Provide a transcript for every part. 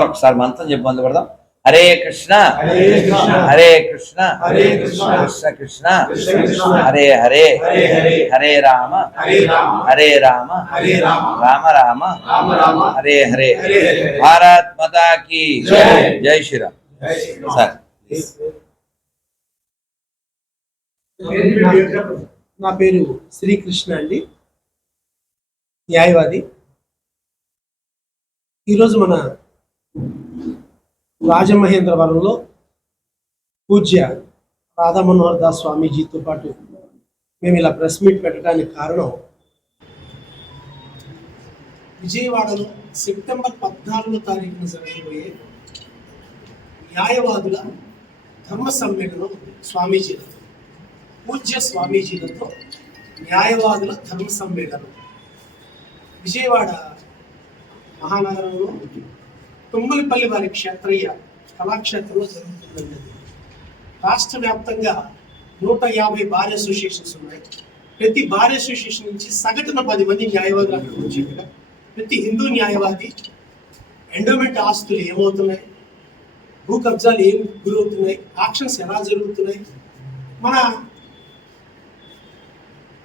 మొత్తం ఒకసారి మంత్రం చెప్పి మొదలు పెడదాం. హరే కృష్ణ హరే కృష్ణ కృష్ణ కృష్ణ హరే హరే హరే రామ హరే రామ రామ రామ హరే హరే. భారత్ మాతా కీ జై శ్రీరామ్. సార్ నా పేరు శ్రీకృష్ణ అండి, న్యాయవాది. ఈరోజు మన రాజమహేంద్రవరంలో పూజ్య రాధా మనోహర్ దాస్ స్వామీజీతో పాటు మేము ఇలా ప్రెస్ మీట్ పెట్టడానికి కారణం, విజయవాడలో సెప్టెంబర్ 14వ తారీఖున జరగబోయే న్యాయవాదుల ధర్మ సమ్మేళనం స్వామీజీలతో, పూజ్య స్వామీజీలతో న్యాయవాదుల ధర్మ సమ్మేళనం విజయవాడ మహానగరంలో తుమ్మలపల్లి వారి క్షేత్రయ్య కళాక్షేత్రంలో జరుగుతుందండి. రాష్ట్ర వ్యాప్తంగా 150 బార్ అసోసియేషన్స్ ఉన్నాయి. ప్రతి బార్ అసోసియేషన్ నుంచి సగటున 10 మంది న్యాయవాదులు అక్కడికి వచ్చేట్టుగా, ప్రతి హిందూ న్యాయవాది ఎండోమెంట్ ఆస్తులు ఏమవుతున్నాయి, భూ కబ్జాలు ఏం గురవుతున్నాయి, ఆక్షన్స్ ఎలా జరుగుతున్నాయి, మన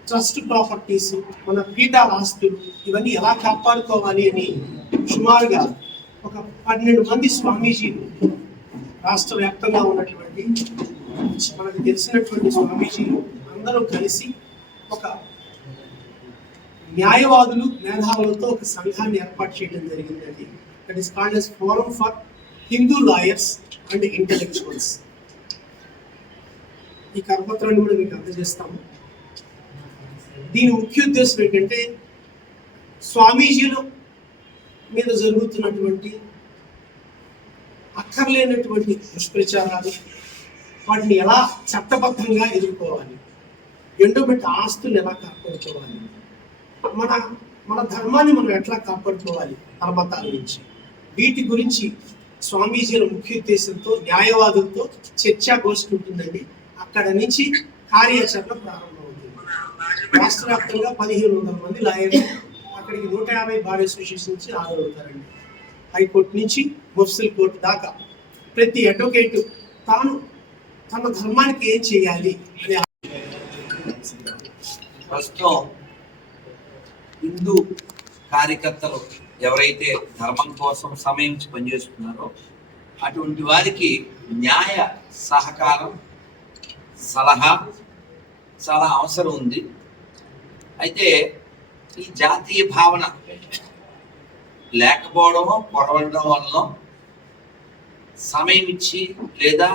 ట్రస్ట్ ప్రాపర్టీస్, మన పీఠాల ఆస్తులు ఇవన్నీ ఎలా కాపాడుకోవాలి అని సుమారుగా ఒక 12 మంది స్వామీజీలు రాష్ట్ర వ్యాప్తంగా ఉన్నటువంటి మనకు తెలిసినటువంటి స్వామీజీలు అందరూ కలిసి ఒక న్యాయవాదులు మేధావులతో ఒక సంఘాన్ని ఏర్పాటు చేయడం జరిగిందండి. That is called as forum for Hindu lawyers and intellectuals. ఈ కరపత్రాన్ని కూడా మీకు అందజేస్తాము. దీని ముఖ్య ఉద్దేశం ఏంటంటే, స్వామీజీల మీద జరుగుతున్నటువంటి అక్కర్లేనటువంటి దుష్ప్రచారాలు, వాటిని ఎలా చట్టబద్ధంగా ఎదుర్కోవాలి, ఎండోమెంట్ ఆస్తులు ఎలా కాపాడుకోవాలి, మన ధర్మాన్ని మనం ఎట్లా కాపాడుకోవాలి పరమతాల నుంచి, వీటి గురించి స్వామీజీల ముఖ్య ఉద్దేశంతో న్యాయవాదులతో చర్చాగోష్ఠి ఉంటుందండి. అక్కడ నుంచి కార్యాచరణ ప్రారంభమవుతుంది. రాష్ట్ర వ్యాప్తంగా 1500 మంది లాయర్లు అక్కడికి 150 బార్ అసోసియేషన్ నుంచి హాజరవుతారండి. హైకోర్టు నుంచి ముఫ్సిల్ కోర్టు దాకా ప్రతి అడ్వకేట్ తాను తన ధర్మానికి ఏం చేయాలి అని. ప్రస్తుతం హిందూ కార్యకర్తలు ఎవరైతే ధర్మం కోసం సమయం పనిచేస్తున్నారో అటువంటి వారికి న్యాయ సహకారం, సలహా చాలా అవసరం ఉంది. అయితే ఈ జాతీయ భావన లేకపోవడం, పొరవడం వల్ల సమయం ఇచ్చి లేదా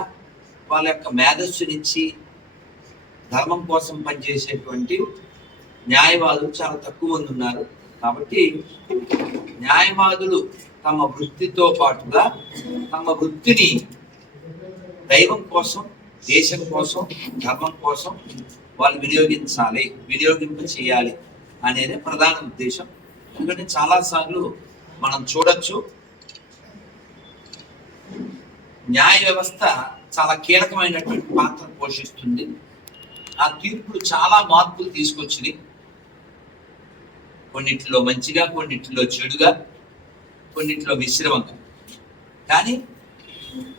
వాళ్ళ యొక్క మేధస్సునిచ్చి ధర్మం కోసం పనిచేసేటువంటి న్యాయవాదులు చాలా తక్కువ మంది ఉన్నారు. కాబట్టి న్యాయవాదులు తమ వృత్తితో పాటుగా తమ వృత్తిని దైవం కోసం, దేశం కోసం, ధర్మం కోసం వాళ్ళు వినియోగింప చేయాలి అనేది ప్రధాన ఉద్దేశం. ఎందుకంటే చాలాసార్లు మనం చూడొచ్చు, న్యాయ వ్యవస్థ చాలా కీలకమైనటువంటి పాత్ర పోషిస్తుంది. ఆ తీర్పులు చాలా మార్పులు తీసుకొచ్చింది. కొన్నిట్లో మంచిగా, కొన్నిట్లో చెడుగా, కొన్నిట్లో మిశ్రమంగా. కానీ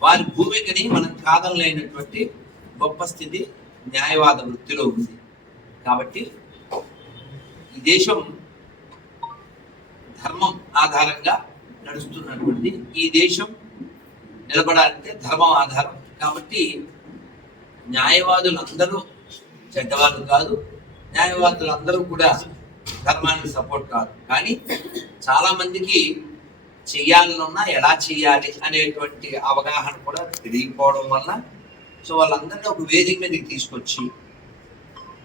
వారి భూమికని మనం కాదనలేనటువంటి గొప్ప స్థితి న్యాయవాద వృత్తిలో ఉంది. కాబట్టి ఈ దేశం ధర్మం ఆధారంగా నడుస్తున్నటువంటిది. ఈ దేశం నిలబడాలంటే ధర్మం ఆధారం. కాబట్టి న్యాయవాదులందరూ చెడ్డవాళ్ళు కాదు, న్యాయవాదులందరూ కూడా ధర్మానికి సపోర్ట్ కాదు. కానీ చాలా మందికి చెయ్యాలన్నా ఎలా చెయ్యాలి అనేటువంటి అవగాహన కూడా తెలియకపోవడం వల్ల వాళ్ళందరినీ ఒక వేదిక మీదకి తీసుకొచ్చి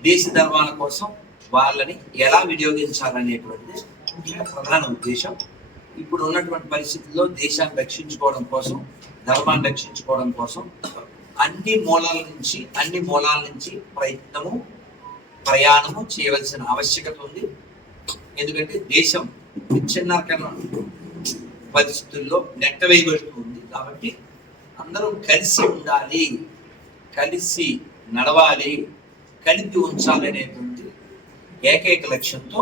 దేశ ధర్మాల కోసం వాళ్ళని ఎలా వినియోగించాలనేటువంటిది ప్రధాన ఉద్దేశం. ఇప్పుడు ఉన్నటువంటి పరిస్థితుల్లో దేశాన్ని రక్షించుకోవడం కోసం, ధర్మాన్ని రక్షించుకోవడం కోసం అన్ని మూలాల నుంచి ప్రయాణము చేయవలసిన ఆవశ్యకత ఉంది. ఎందుకంటే దేశం విచ్ఛిన్నకరణ పరిస్థితుల్లో నెట్టవేయబడుతుంది. కాబట్టి అందరూ కలిసి ఉండాలి, కలిసి నడవాలి, కలిపి ఉంచాలనేటువంటి ఏకైక లక్ష్యంతో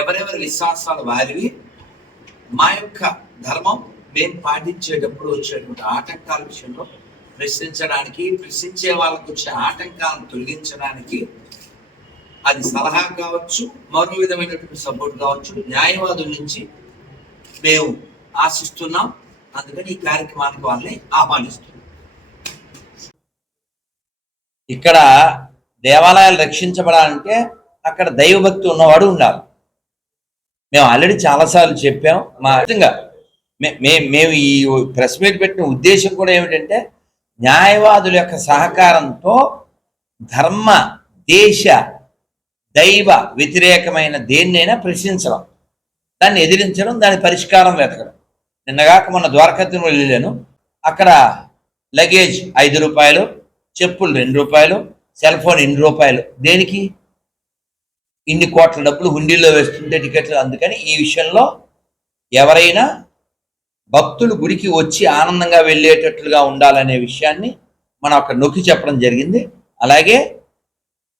ఎవరెవరి విశ్వాసాలు వారివి, మా యొక్క ధర్మం మేము పాటించేటప్పుడు వచ్చేటువంటి ఆటంకాల విషయంలో ప్రశ్నించడానికి, ప్రశ్నించే వాళ్ళకు వచ్చే ఆటంకాలను తొలగించడానికి అది సలహా కావచ్చు, మరో విధమైనటువంటి సపోర్ట్ కావచ్చు, న్యాయవాదుల నుంచి మేము ఆశిస్తున్నాం. అందుకని ఈ కార్యక్రమానికి వాళ్ళని ఆహ్వానిస్తున్నాం. ఇక్కడ దేవాలయాలు రక్షించబడాలంటే అక్కడ దైవభక్తి ఉన్నవాడు ఉండాలి. మేము ఆల్రెడీ చాలాసార్లు చెప్పాం. మా విధంగా మేము ఈ ప్రెస్ మీట్ పెట్టిన ఉద్దేశం కూడా ఏమిటంటే న్యాయవాదుల యొక్క సహకారంతో ధర్మ, దేశ, దైవ వ్యతిరేకమైన దేన్నైనా ప్రశ్నించడం, దాన్ని ఎదిరించడం, దాని పరిష్కారం వెతకడం. నిన్నగాక మొన్న ద్వారకా తిరుమల వెళ్ళాను. అక్కడ లగేజ్ 5 రూపాయలు, చెప్పులు 2 రూపాయలు, సెల్ ఫోన్ 2 రూపాయలు. దేనికి? ఇన్ని కోట్ల డబ్బులు హుండీల్లో వేస్తుంటే టికెట్లు. అందుకని ఈ విషయంలో ఎవరైనా భక్తులు గుడికి వచ్చి ఆనందంగా వెళ్ళేటట్లుగా ఉండాలనే విషయాన్ని మనం అక్కడ నొక్కి చెప్పడం జరిగింది. అలాగే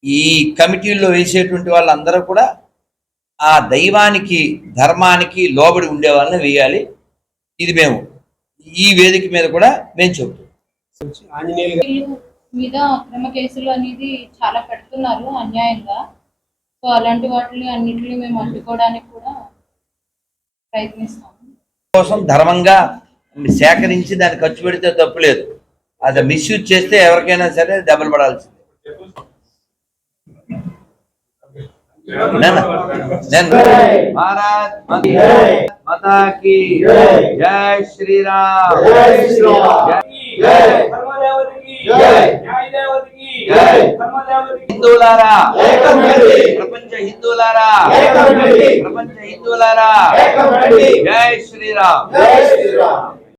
ఈ కమిటీల్లో వేసేటువంటి వాళ్ళందరూ కూడా ఆ దైవానికి, ధర్మానికి లోబడి ఉండే వాళ్ళని వేయాలి. ఇది మేము ఈ వేదిక మీద కూడా మేము చెబుతాం. మీద అక్రమ కేసులు అనేది చాలా పెడుతున్నారు అన్యాయంగా. సో అలాంటి వాటిని అన్నింటినీ మేము అడ్డుకోవడానికి కూడా ప్రయత్నిస్తాము. కోసం ధర్మంగా సేకరించి దాన్ని ఖర్చు పెడితే తప్పు లేదు. అది మిస్యూజ్ చేస్తే ఎవరికైనా సరే దెబ్బలు పడాల్సింది. భారత్ మాతా కీ జై శ్రీరామ్. హిందువులారా, ప్రపంచ హిందువులారా, ప్రపంచ హిందువులారా, జై శ్రీరామ్.